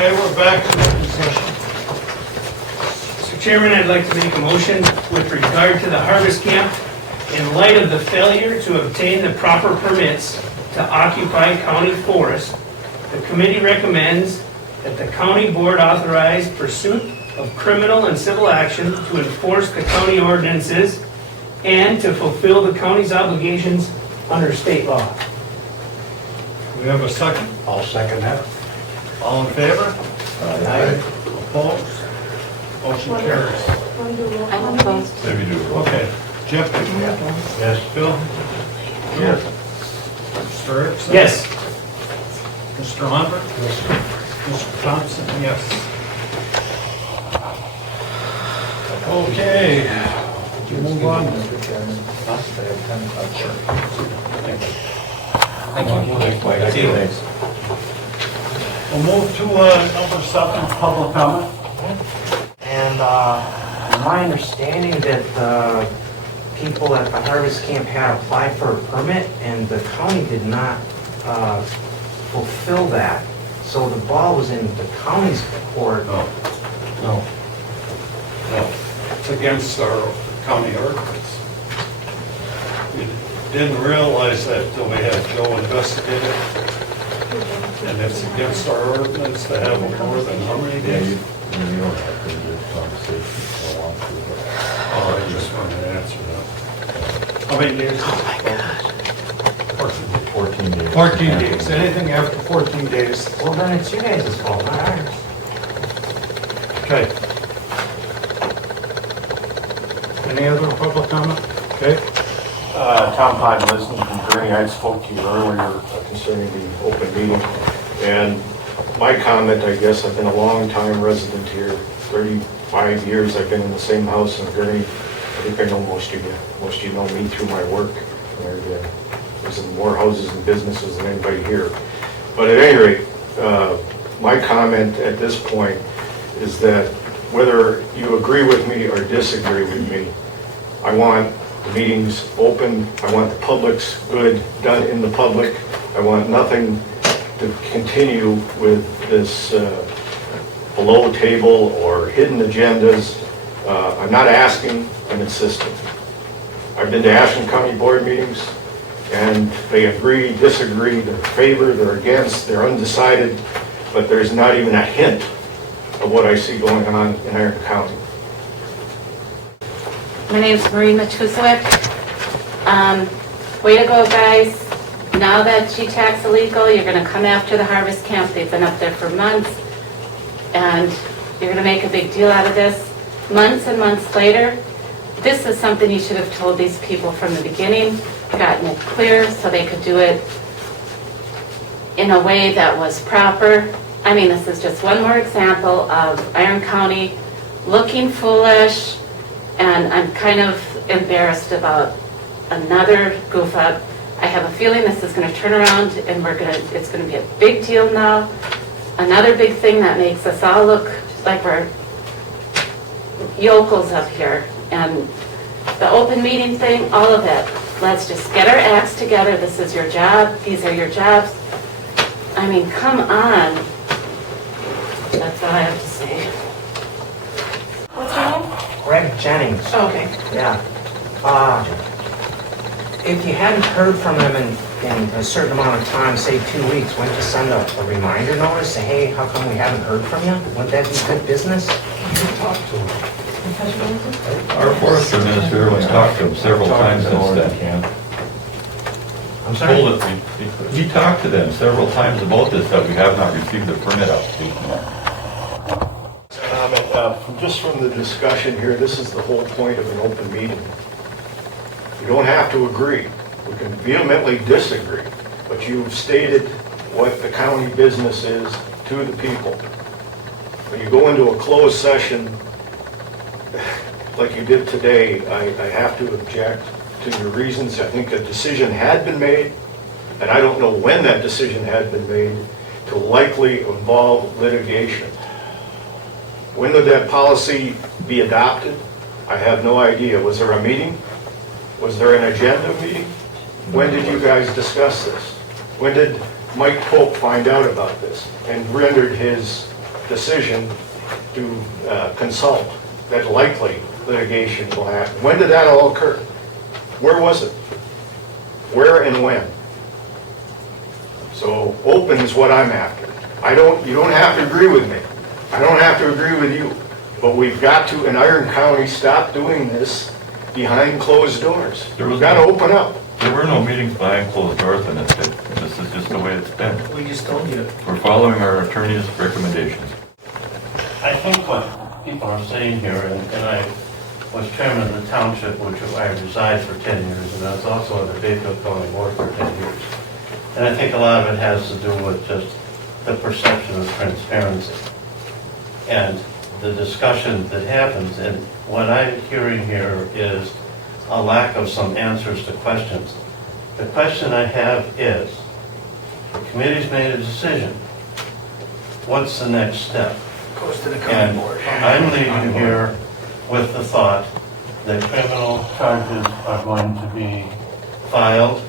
Okay, we're back to open session. Mr. Chairman, I'd like to make a motion with regard to the harvest camp. In light of the failure to obtain the proper permits to occupy county forest, the committee recommends that the county board authorize pursuit of criminal and civil action to enforce the county ordinances and to fulfill the county's obligations under state law. We have a second. I'll second that. All in favor? Aye. Opposed? Motion carries. I'm opposed. Maybe do. Okay, Jeff? Yes. Bill? Yes. Mr. Erickson? Yes. Mr. Lambert? Mr. Thompson, yes. Okay, move on. We'll move to number 7, public comment. And my understanding that people at the harvest camp had applied for a permit and the county did not fulfill that. So the ball was in the county's court. No. It's against our county ordinance. We didn't realize that till we had Joe investigate it. And it's against our ordinance to have more than how many Yeah, days? you don't have to do this conversation if you don't want to, but Oh, I just wanted to answer that. How many days? Oh my God. 14 days. 14 days. Anything after 14 days. Well, then it's you guys' fault, not ours. Okay. Any other public comment? Okay. Tom Pine, listening from Gurney, I spoke to you earlier concerning the open meeting. And my comment, I guess, I've been a long time resident here, 35 years I've been in the same house in Gurney. I think I know most of you. Most of you know me through my work. There's more houses and businesses than anybody here. But at any rate, my comment at this point is that whether you agree with me or disagree with me, I want the meetings open. I want the public's good done in the public. I want nothing to continue with this below table or hidden agendas. I'm not asking, I'm insisting. I've been to Ashland County Board meetings and they agree, disagree, they're in favor, they're against, they're undecided, but there's not even a hint of what I see going on in Iron County. My name's Marie Matuszewicz. Way to go, guys. Now that GTAC's illegal, you're gonna come after the harvest camp. They've been up there for months. And you're gonna make a big deal out of this. Months and months later, this is something you should have told these people from the beginning, gotten it clear so they could do it in a way that was proper. I mean, this is just one more example of Iron County looking foolish, and I'm kind of embarrassed about another goof up. I have a feeling this is gonna turn around and it's gonna be a big deal now. Another big thing that makes us all look like we're yokels up here. And the open meeting thing, all of it. Let's just get our acts together. This is your job. These are your jobs. I mean, come on. That's all I have to say. What's your name? Greg Jennings. Oh, okay. Yeah. If you hadn't heard from them in a certain amount of time, say 2 weeks, wouldn't you send a reminder notice, say, hey, how come we haven't heard from you? Wouldn't that be good business? talk to him. Our forester administrator has talked to him several times since then. I'm sorry? Told us, he talked to them several times about this, that we have not received a permit application. Just from the discussion here, this is the whole point of an open meeting. You don't have to agree. We can vehemently disagree, but you've stated what the county business is to the people. When you go into a closed session, like you did today, I have to object to your reasons. I think a decision had been made, and I don't know when that decision had been made, to likely involve litigation. When would that policy be adopted? I have no idea. Was there a meeting? Was there an agenda meeting? When did you guys discuss this? When did Mike Pope find out about this and rendered his decision to consult that likely litigation will happen. When did that all occur? Where was it? Where and when? So open is what I'm after. You don't have to agree with me. I don't have to agree with you. But we've got to, in Iron County, stop doing this behind closed doors. We've got to open up. There were no meetings behind closed doors, and this is just the way it's been. We just told you. We're following our attorney's recommendations. I think what people are saying here, and I was chairman of the township, which I reside for 10 years, and I was also on the Bayfield County Board for 10 years. And I think a lot of it has to do with just the perception of transparency and the discussion that happens. And what I'm hearing here is a lack of some answers to questions. The question I have is, the committee's made a decision. What's the next step? Goes to the county And board. I'm leaving here with the thought that criminal charges are going to be filed,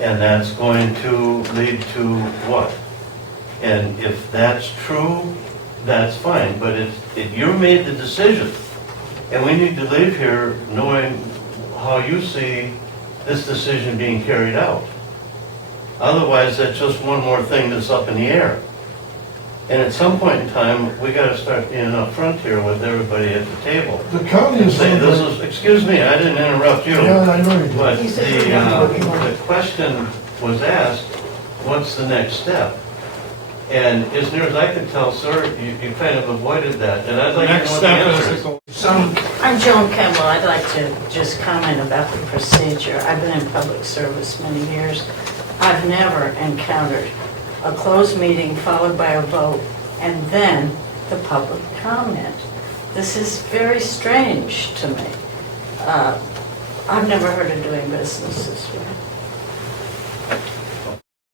and that's going to lead to what? And if that's true, that's fine, but if you made the decision, and we need to leave here knowing how you see this decision being carried out. Otherwise, that's just one more thing that's up in the air. And at some point in time, we gotta start being upfront here with everybody at the table. The county And is. say, this is, excuse me, I didn't interrupt you. Yeah, I know you did. But the question was asked, what's the next step? And as near as I can tell, sir, you kind of avoided that, and I'd like to know what the answer is. I'm Joan Campbell. I'd like to just comment about the procedure. I've been in public service many years. I've never encountered a closed meeting followed by a vote and then the public comment. This is very strange to me. I've never heard of doing business this way.